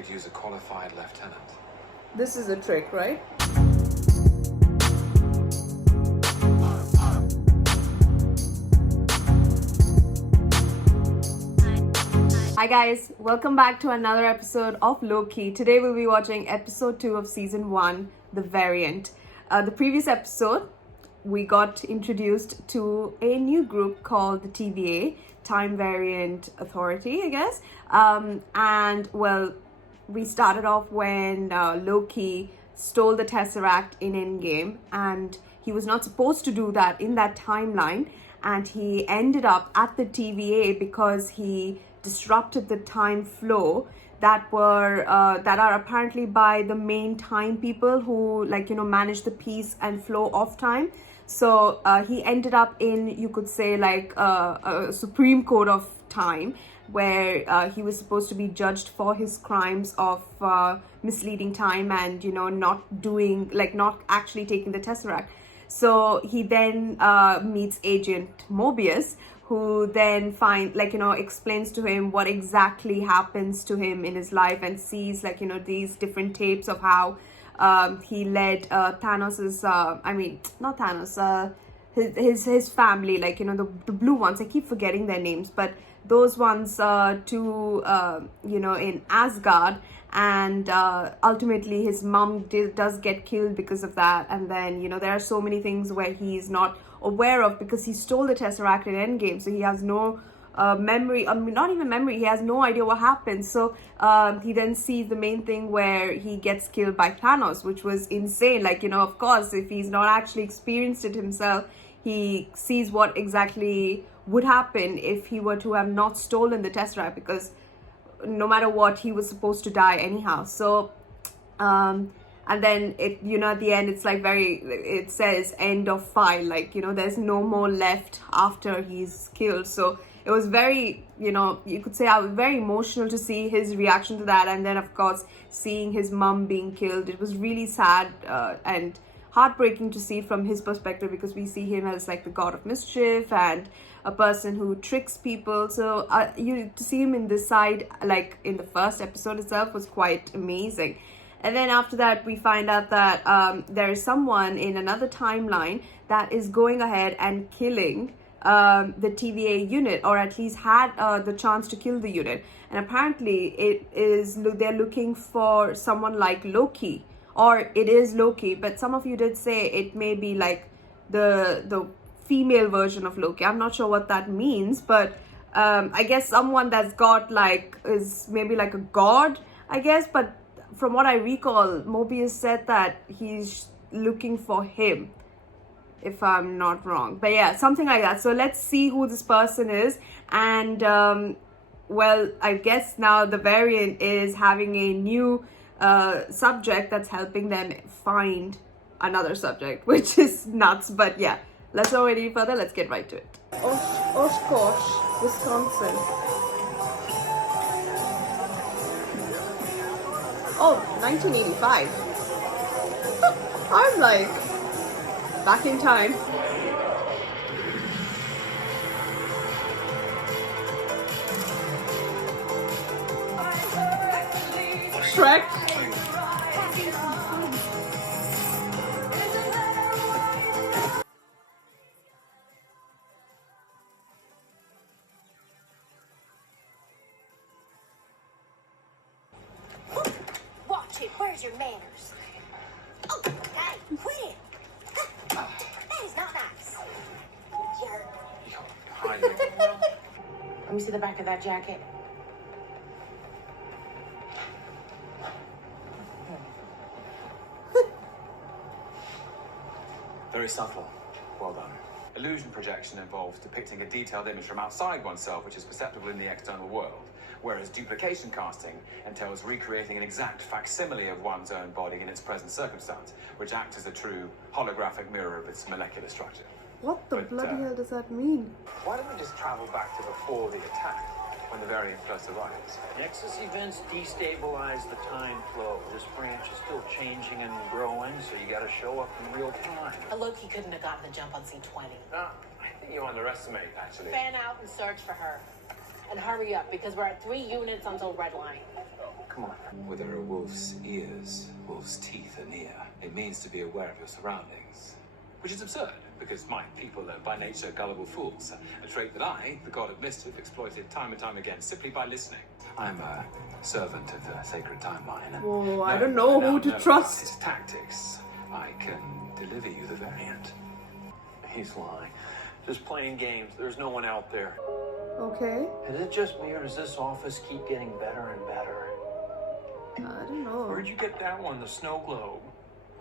could use a qualified lieutenant. This is a trick, right? Hi guys, welcome back to another episode of Loki. Today we'll be watching episode 2 of season 1, The Variant. The previous episode, we got introduced to a new group called the TVA, Time Variant Authority, I guess. And well, we started off when Loki stole the Tesseract in Endgame, and he was not supposed to do that in that timeline, and he ended up at the TVA because he disrupted the time flow that are apparently by the main time people who manage the peace and flow of time. So he ended up in, you could say, like a Supreme Court of Time, where he was supposed to be judged for his crimes of misleading time and not actually taking the Tesseract. So he then meets Agent Mobius, who then explains to him what exactly happens to him in his life, and sees these different tapes of how he led Thanos's not Thanos, his family, the blue ones. I keep forgetting their names, but those ones to in Asgard, and ultimately his mom does get killed because of that. And then there are so many things where he's not aware of because he stole the Tesseract in Endgame, so he has no memory, not even memory, he has no idea what happened. So he then sees the main thing where he gets killed by Thanos, which was insane. Of course, if he's not actually experienced it himself, he sees what exactly would happen if he were to have not stolen the Tesseract, because no matter what, he was supposed to die anyhow. So and then it at the end it's it says end of file, there's no more left after he's killed. So it was very, you could say I was very emotional to see his reaction to that. And then of course seeing his mom being killed, it was really sad and heartbreaking to see from his perspective, because we see him as like the God of Mischief and a person who tricks people. So to see him in this side, like in the first episode itself, was quite amazing. And then after that, we find out that there is someone in another timeline that is going ahead and killing the TVA unit, or at least had the chance to kill the unit. And apparently they're looking for someone like Loki, or it is Loki, but some of you did say it may be like the female version of Loki. I'm not sure what that means, but I guess someone that's got is maybe like a god, I guess. But from what I recall, Mobius said that he's looking for him, if I'm not wrong. But yeah, something like that. So let's see who this person is. And well, I guess now the Variant is having a new subject that's helping them find another subject, which is nuts. But yeah, let's not wait any further. Let's get right to it. Oshkosh, Wisconsin. Oh, 1985. I'm like back in time. Shrek. Where's your manners? Oh, hey, quit it! That is not nice. Jerk. Hi. Let me see the back of that jacket. Very subtle. Well done. Illusion projection involves depicting a detailed image from outside oneself, which is perceptible in the external world, whereas duplication casting entails recreating an exact facsimile of one's own body in its present circumstance, which acts as a true holographic mirror of its molecular structure. What the bloody hell does that mean? Why don't we just travel back to before the attack, when the Variant first arrives? Nexus events destabilize the time flow. This branch is still changing and growing, so you gotta show up in real time. Loki couldn't have gotten the jump on C20. I think you underestimate, actually. Fan out and search for her. And hurry up, because we're at 3 units until Red Line. Come Come on. Where there are wolf's ears, wolf's teeth are near. It means to be aware of your surroundings. Which is absurd, because my people are by nature gullible fools. A trait that I, the God of Mischief, exploited time and time again, simply by listening. I'm a servant of the sacred timeline. Oh, I don't know who to trust. His tactics. I can deliver you the variant. He's lying. Just playing games. There's no one out there. Okay. Is it just me, or does this office keep getting better and better? I don't know. Where'd you get that one, the snow globe?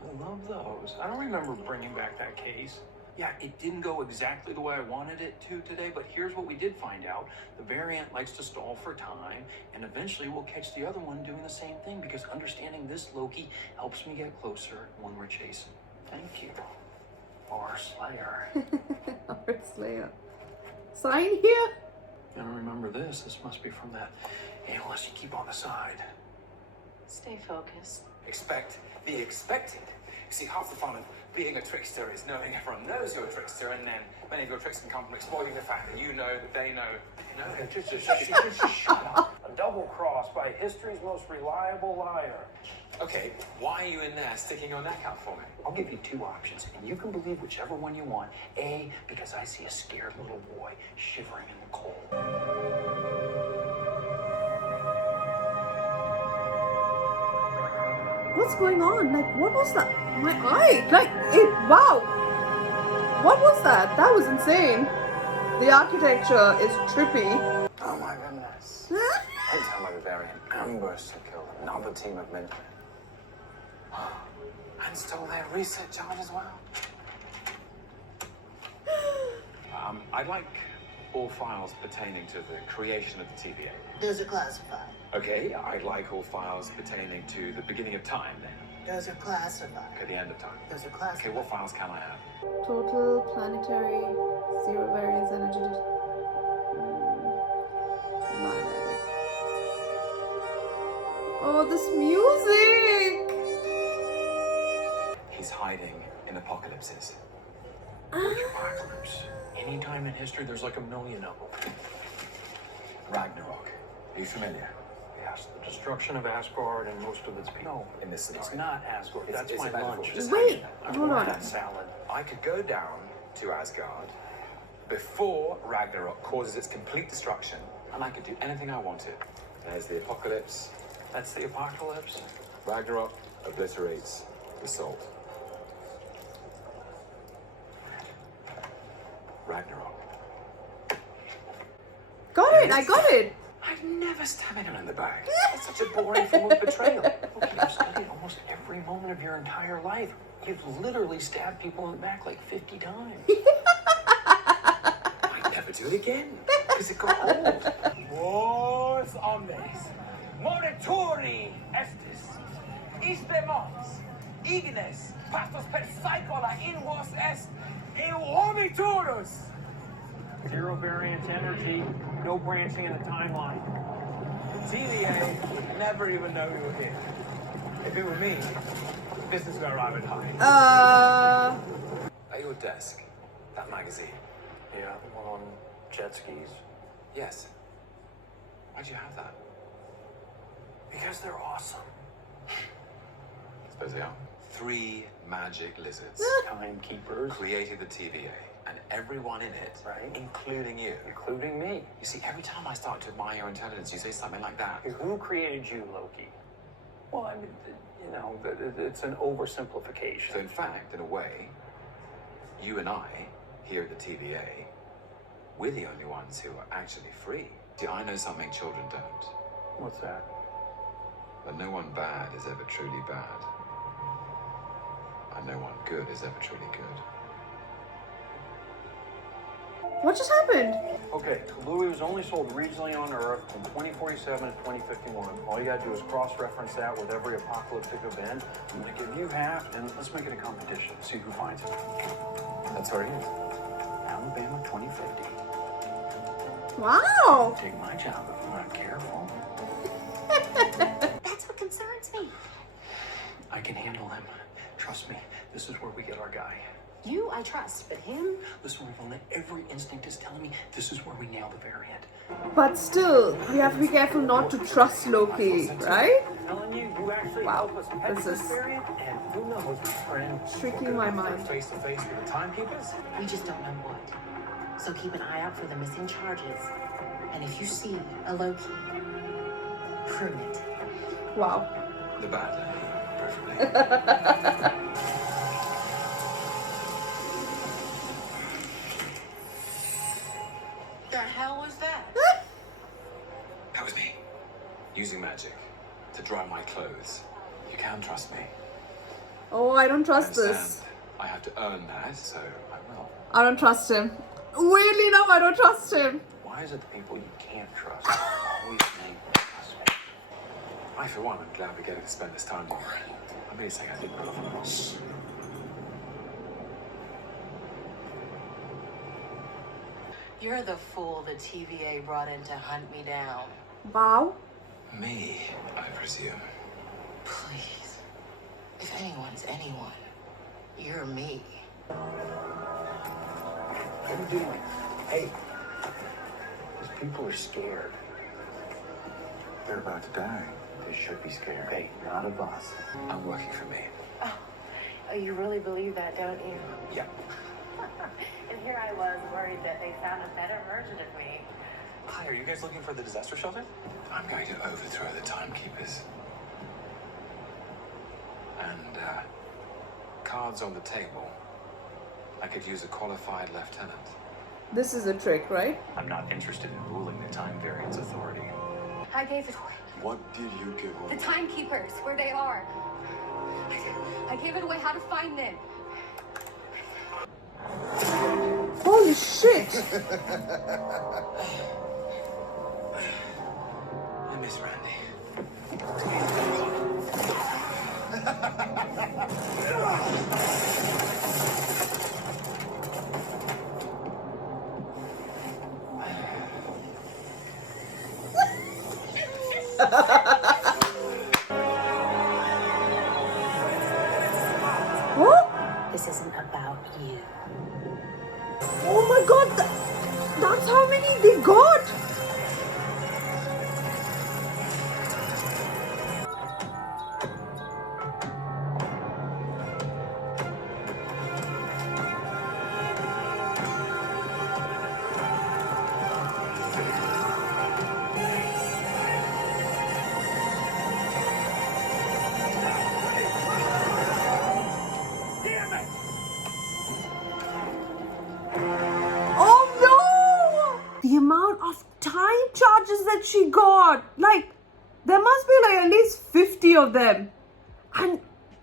I love those. I don't remember bringing back that case. Yeah, it didn't go exactly the way I wanted it to today, but here's what we did find out. The variant likes to stall for time, and eventually we'll catch the other one doing the same thing, because understanding this Loki helps me get closer when we're chasing. Thank you. Our Slayer. Our Slayer. Sign here? I don't remember this. This must be from that. Unless you keep on the side. Stay focused. Expect the expected. You see, half the fun of being a trickster is knowing everyone knows you're a trickster, and then many of your tricks can come from exploiting the fact that you know that they know. You know, Just shut up. A double cross by history's most reliable liar. Okay, why are you in there sticking your neck out for me? I'll give you two options, and you can believe whichever one you want. A, because I see a scared little boy shivering in the cold. What's going on? Like, what was that? My eye! Like, it, wow! What was that? That was insane. The architecture is trippy. Oh my goodness. Every time I variant ambushed to kill another team of men. And stole their research charge as well. I'd like all files pertaining to the creation of the TVA. Those are classified. Okay, I'd like all files pertaining to the beginning of time then. Those are classified. Okay, the end of time. Those are Okay, classified. what files can I have? Total planetary zero variance energy. Oh, this music! He's hiding in apocalypses. Apocalypse. Anytime in history, there's like a million of them. Ragnarok. Are you familiar? Yes, the destruction of Asgard and most of its people. No, in this scenario. It's not Asgard. That's It's my a metaphor. lunch. Just Wait, I hold want on. that salad. I could go down to Asgard before Ragnarok causes its complete destruction, and I could do anything I wanted. There's the apocalypse. That's the apocalypse. Ragnarok obliterates the salt. Ragnarok. Got it! I got it! I've never stabbed anyone in the back. It's such a boring form of betrayal. Look, you've studied almost every moment of your entire life. You've literally stabbed people in the back like 50 times. I'd never do it again, because it got old. Vos hombres, morituri estis, iste mons, ignes, pastos per saecola in vos est, e vomiturus. Zero variance energy, no branching in the timeline. The TVA would never even know you were here. If it were me, this is where I would hide. At your desk, that magazine. Yeah, the one on jet skis. Yes. Why'd you have that? Because they're awesome. I suppose they are. 3 magic lizards Timekeepers, created the TVA, and everyone in it, Right. including you. including me. You see, every time I start to admire your intelligence, you say something like that. Who created you, Loki? Well, I mean, you know, it's an oversimplification. So in fact, in a way, you and I, here at the TVA, we're the only ones who are actually free. See, I know something children don't. What's that? That no one bad is ever truly bad. And no one good is ever truly good. What just happened? Okay, Louis was only sold regionally on Earth from 2047 to 2051. All you gotta do is cross-reference that with every apocalyptic event. I'm gonna give you half, and let's make it a competition. See who finds it. That's where he is. Alabama 2050. Wow! Take my job if I'm not careful. That's what concerns me. I can handle him. Trust me, this is where we get our guy. You, I trust, but him? Listen, Ravonna, every instinct is telling me this is where we nail the variant. But still, we have to be careful not to trust Loki, right? I'm telling you, you actually Wow, help us catch this this is variant, and who knows, friend. tricking my mind. Face to face with the timekeepers? We just don't know what. So keep an eye out for the missing charges. And if you see a Loki, prune it. Wow. The bad Loki, preferably. The hell was that? That was me. Using magic to dry my clothes. You can trust me. Oh, I don't I trust this. understand I have to earn that, so I will. I don't trust him. Weirdly enough, I don't trust him. Why is it the people you can't trust always saying trust me? I, for one, am glad we're getting to spend this time together. I'm merely saying I didn't know. You're the fool the TVA brought in to hunt me down. Wow. Me, I presume. Please. If anyone's anyone, you're me. What are you doing? Hey, these people are scared. They're about to die. They should be scared. Hey, not of us. I'm working for me. Oh, you really believe that, don't you? Yeah. And here I was worried that they found a better version of me. Hi, are you guys looking for the disaster shelter? I'm going to overthrow the timekeepers. And, cards on the table. I could use a qualified lieutenant. This is a trick, right? I'm not interested in ruling the Time Variance Authority. I gave it away. What did you give The timekeepers, where they are. I gave it away how to find them. Holy shit! I miss Randy. What? This isn't about you. Oh my god, that's how many they got! Oh no! The amount of time charges that she got! Like, there must be like at least 50 of them. And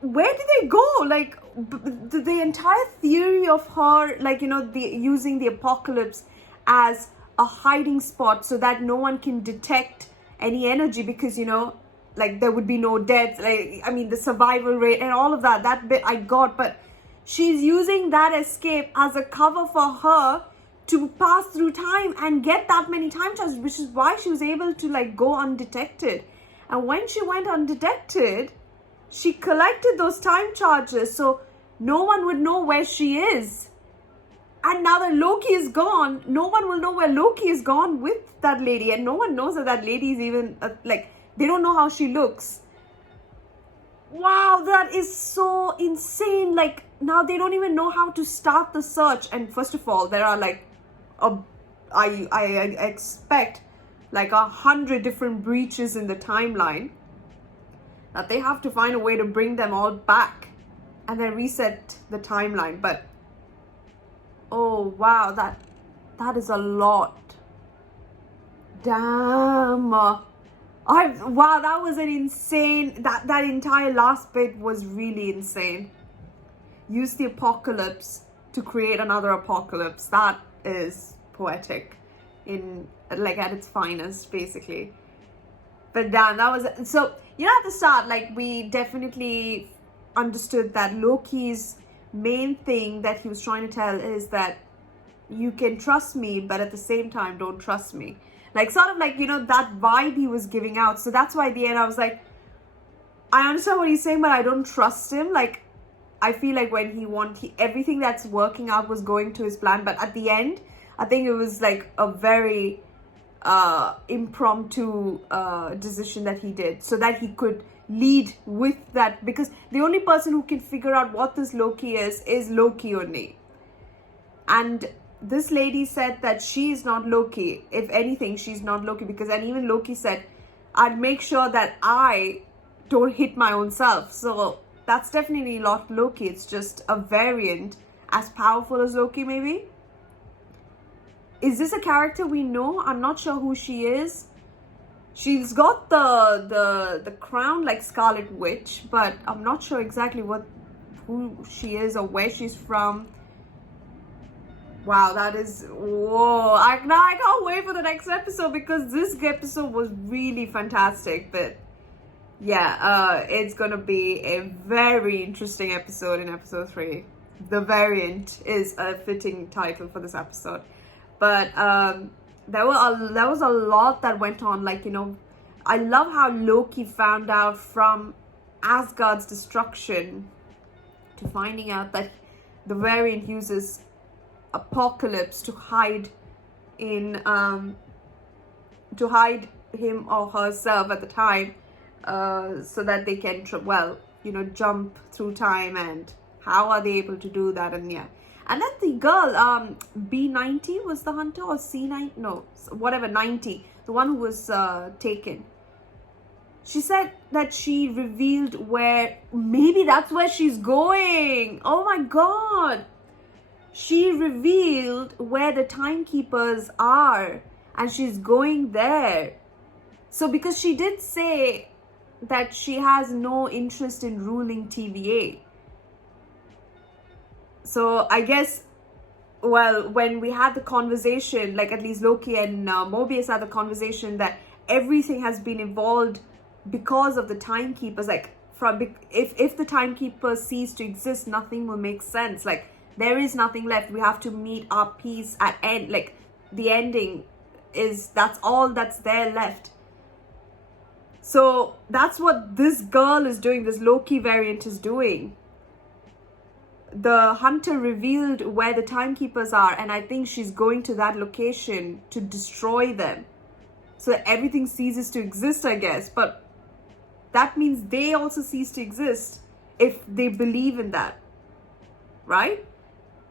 where did they go? Like, the entire theory of her, like, you know, using the apocalypse as a hiding spot so that no one can detect any energy because, you know, like there would be no deaths. Like, I mean, the survival rate and all of that, that bit I got. But she's using that escape as a cover for her to pass through time and get that many time charges, which is why she was able to like go undetected. And when she went undetected, she collected those time charges so no one would know where she is. And now that Loki is gone, no one will know where Loki is gone with that lady. And no one knows that that lady is even, like, they don't know how she looks. Wow, that is so insane. Like, now they don't even know how to start the search. And first of all, there are like, I expect like 100 different breaches in the timeline that they have to find a way to bring them all back and then reset the timeline. But oh wow, that is a lot. Damn. Wow, that was an insane, that entire last bit was really insane. Use the apocalypse to create another apocalypse. That is poetic in like at its finest, basically. But damn, that was so, you know, at the start, like, we definitely understood that Loki's main thing that he was trying to tell is that you can trust me, but at the same time don't trust me. Like, sort of like, you know, that vibe he was giving out. So that's why at the end I was like, I understand what he's saying, but I don't trust him. Like, I feel like when everything that's working out was going to his plan, but at the end, I think it was like a very impromptu decision that he did so that he could lead with that, because the only person who can figure out what this Loki is Loki only. And this lady said that she is not Loki. If anything, she's not Loki, because, and even Loki said, I'd make sure that I don't hit my own self. So that's definitely not Loki. It's just a variant as powerful as Loki, maybe. Is this a character we know? I'm not sure who she is. She's got the crown like Scarlet Witch, but I'm not sure exactly who she is or where she's from. Wow, that is, whoa. I can't wait for the next episode, because this episode was really fantastic. But yeah, it's gonna be a very interesting episode in episode 3. The Variant is a fitting title for this episode. But there was a lot that went on. Like, you know, I love how Loki found out from Asgard's destruction to finding out that the Variant uses Apocalypse to hide him or herself at the time, so that they can jump through time. And how are they able to do that? And yeah, and then the girl, B90 was the hunter, or C9, no, whatever, 90, the one who was taken. She said that she revealed where, maybe that's where she's going. Oh my god. She revealed where the timekeepers are, and she's going there. So because she did say that she has no interest in ruling TVA. So I guess, well, when we had the conversation, like at least Loki and Mobius had the conversation that everything has been evolved because of the timekeepers. Like, if the timekeepers cease to exist, nothing will make sense. Like, there is nothing left. We have to meet our peace at end. Like, the ending is, that's all that's there left. So that's what this girl is doing. This Loki variant is doing. The hunter revealed where the timekeepers are, and I think she's going to that location to destroy them, so that everything ceases to exist, I guess. But that means they also cease to exist if they believe in that, right?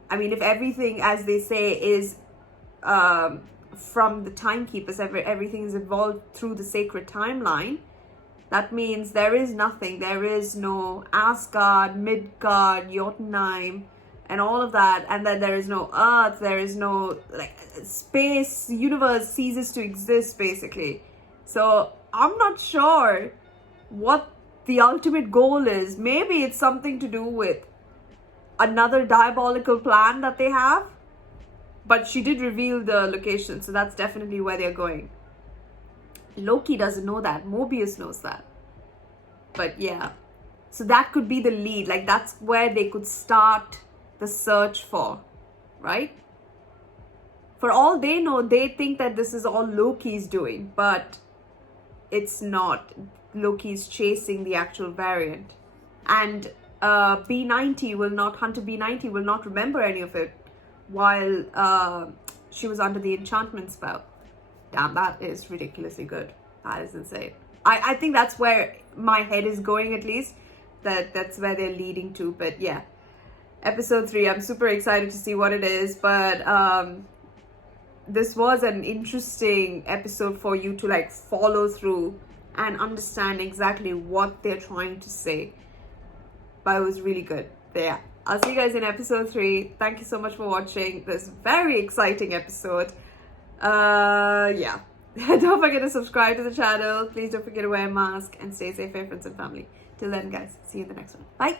I mean, if everything, as they say, is from the timekeepers, everything is evolved through the sacred timeline, that means there is nothing. There is no Asgard, Midgard, Jotunheim, and all of that. And then there is no Earth. There is no, like, space, universe ceases to exist, basically. So I'm not sure what the ultimate goal is. Maybe it's something to do with another diabolical plan that they have. But she did reveal the location, so that's definitely where they're going. Loki doesn't know that. Mobius knows that. But yeah. So that could be the lead. Like, that's where they could start the search for. Right? For all they know, they think that this is all Loki's doing. But it's not. Loki's chasing the actual variant. And B90 will not, Hunter B90 will not remember any of it while she was under the enchantment spell. Damn, that is ridiculously good. That is insane. I think that's where my head is going, at least. That's where they're leading to. But yeah, episode 3, I'm super excited to see what it is. But this was an interesting episode for you to like follow through and understand exactly what they're trying to say. But it was really good. But yeah, I'll see you guys in episode 3. Thank you so much for watching this very exciting episode. Yeah. Don't forget to subscribe to the channel. Please don't forget to wear a mask and stay safe, friends and family. Till then, guys, see you in the next one. Bye.